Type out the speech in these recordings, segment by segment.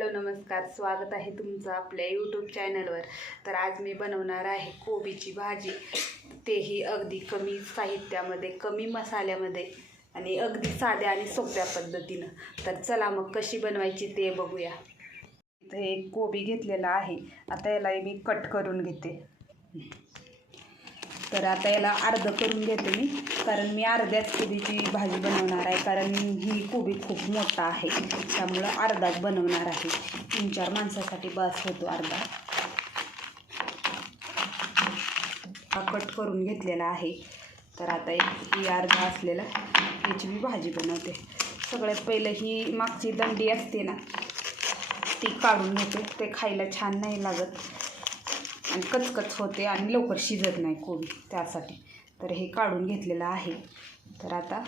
Hello नमस्कार. स्वागत आहे तुमचं आपल्या यूट्यूब चॅनलवर तर आज मी बनवणार आहे कोबीची भाजी. तेही अगदी कमी साहित्यामध्ये कमी मसाल्यामध्ये आणि अगदी साध्या आणि सोप्या पद्धतीनं. तर चला मग कशी बनवायची ते बघूया. इथे एक कोबी घेतलेला आहे. आता याला मी कट करून घेते. तर आता याला अर्ध करून घेते मी कारण मी अर्ध्याच कोबीची भाजी बनवणार आहे कारण ही कोबी खूप मोठा आहे. त्यामुळं अर्धाच बनवणार आहे. तीन चार माणसासाठी बस होतो अर्धा. हा कट करून घेतलेला आहे. तर आता एक ही अर्धा असलेला याची मी भाजी बनवते. सगळ्यात पहिलं ही मागची दंडी असते ना ती काढून घेते. ते खायला छान नाही लागत. आणि कचकच होते आणि लवकर शिजत नाही कोबी त्यासाठी. तर हे काढून घेतलेलं आहे. तर आता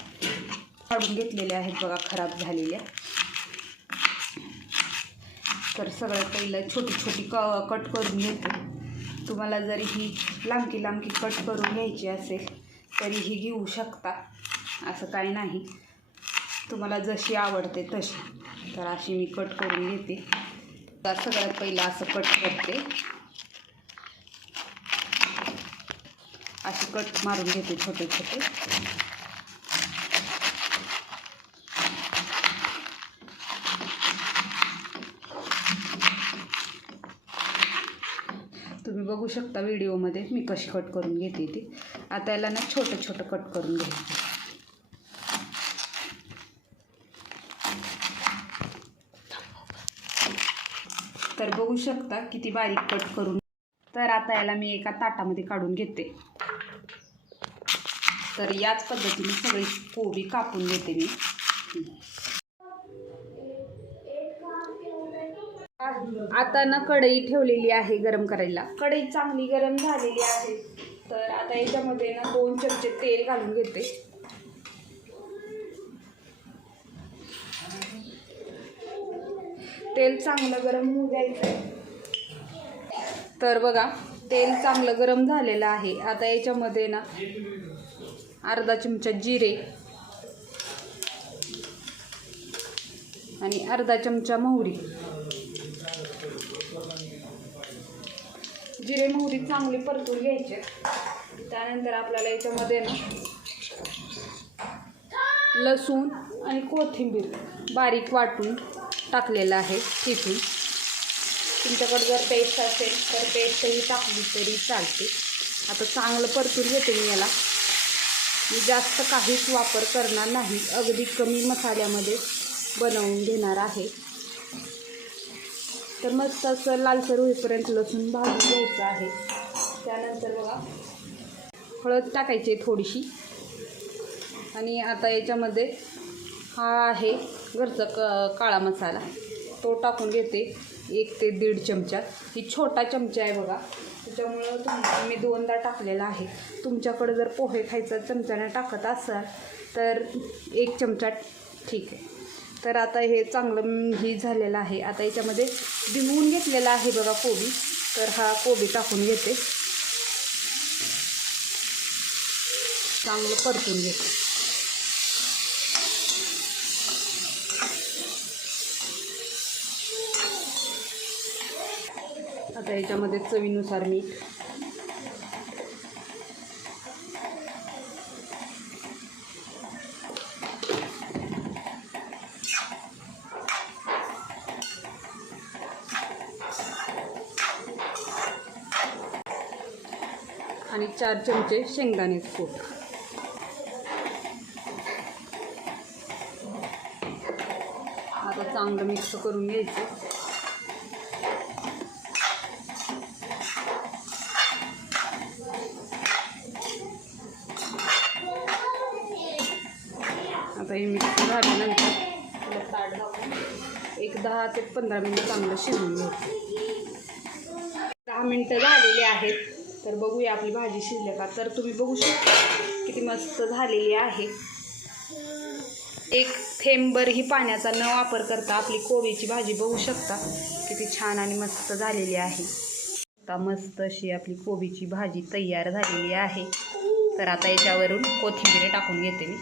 काढून घेतलेले आहेत बघा खराब झालेल्या तर सगळ्यात पहिलं छोटी छोटी क कट करून घेते. तुम्हाला जरी ही लांबकी लांबकी कट करून घ्यायची असेल तरी ही घेऊ शकता. असं काही नाही. तुम्हाला जशी आवडते तशी. तर अशी मी कट करून घेते. तर सगळ्यात पहिलं असं कट करते. असे कट मारून घेते छोटे छोटे. तुम्ही बघू शकता व्हिडिओमध्ये मी कशी कट करून घेते ती. आता याला ना छोटं छोटं कट करून घ्यायचं तर बघू शकता किती बारीक कट करून. तर आता याला मी एका ताटामध्ये काढून घेते. तर याच पद्धतीने सगळी कोबी कापून घेते मी. आता ना कढई ठेवलेली आहे गरम करायला. कढई चांगली गरम झालेली आहे. तर आता याच्यामध्ये ना दोन चमचे तेल घालून घेते. तेल चांगलं गरम होऊ द्यायचं तर बघा तेल चांगलं गरम झालेलं आहे. आता याच्यामध्ये ना अर्धा चमचा जिरे. आणि अर्धा चमचा मोहरी. जिरे मोहरी चांगली परतून घ्यायचे. त्यानंतर आपल्याला याच्यामध्ये ना लसूण आणि कोथिंबीर बारीक वाटून टाकलेलं आहे तिथून. तुमच्याकडे जर पेस्ट असेल तर पेस्टही टाकली तरी चालते. आता चांगलं परतून घेते मी याला. मी जास्त काहीच वापर करणार नाही. अगदी कमी मसाल्यामध्ये बनवून घेणार आहे. तर मस्त असं लालसर होईपर्यंत लसूण भाजून घ्यायचं आहे. त्यानंतर बघा हळद टाकायची आहे थोडीशी. आणि आता याच्यामध्ये हा आहे घरचा क काळा मसाला. तो टाकून घेते एक ते दीड चमचा. ही छोटा चमचा आहे बघा. त्याच्यामुळं तुम मी दोनदा टाकलेला आहे. तुमच्याकडं जर पोहे खायचा चमच्याने टाकत असाल तर एक चमचा ठीक आहे. तर आता हे चांगलं ही झालेलं आहे. आता याच्यामध्ये भिवून घेतलेला आहे बघा कोबी. तर हा कोबी टाकून घेते. चांगलं परतून घेते. आता याच्यामध्ये चवीनुसार मीठ. आणि चार चमचे शेंगदाणे कूट. आता चांगलं मिक्स करून घ्यायचं. आता हे मिक्स झाल्यानंतर ताट एक दहा ते पंधरा मिनटं चांगलं शिजवून घ्यायचं दहा मिनटं झालेली आहेत. तर बघूया आपली भाजी शिजल्या का. तर तुम्ही बघू शकता किती मस्त झालेली आहे. एक थेंबर ही पाण्याचा न वापर करता आपली कोबीची भाजी बघू शकता. किती छान आणि मस्त झालेली आहे. आता मस्त अशी आपली कोबीची भाजी तयार झालेली आहे. तर आता याच्यावरून कोथिंबीर टाकून घेते मी.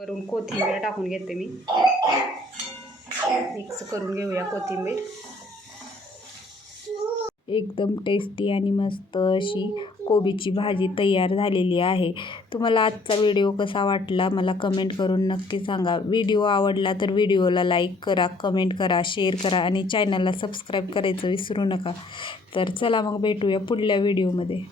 वरून कोथिंबीर टाकून घेते मी. मिक्स करून घेऊया कोथिंबीर. एकदम टेस्टी आणि मस्त अशी कोबीची भाजी तयार झालेली आहे. तुम्हाला आजचा व्हिडिओ कसा वाटला मला कमेंट करून नक्की सांगा. व्हिडिओ आवडला तर व्हिडिओला लाईक करा कमेंट करा शेअर करा आणि चॅनलला सबस्क्राईब करायचं विसरू नका. तर चला मग भेटूया पुढल्या व्हिडिओमध्ये.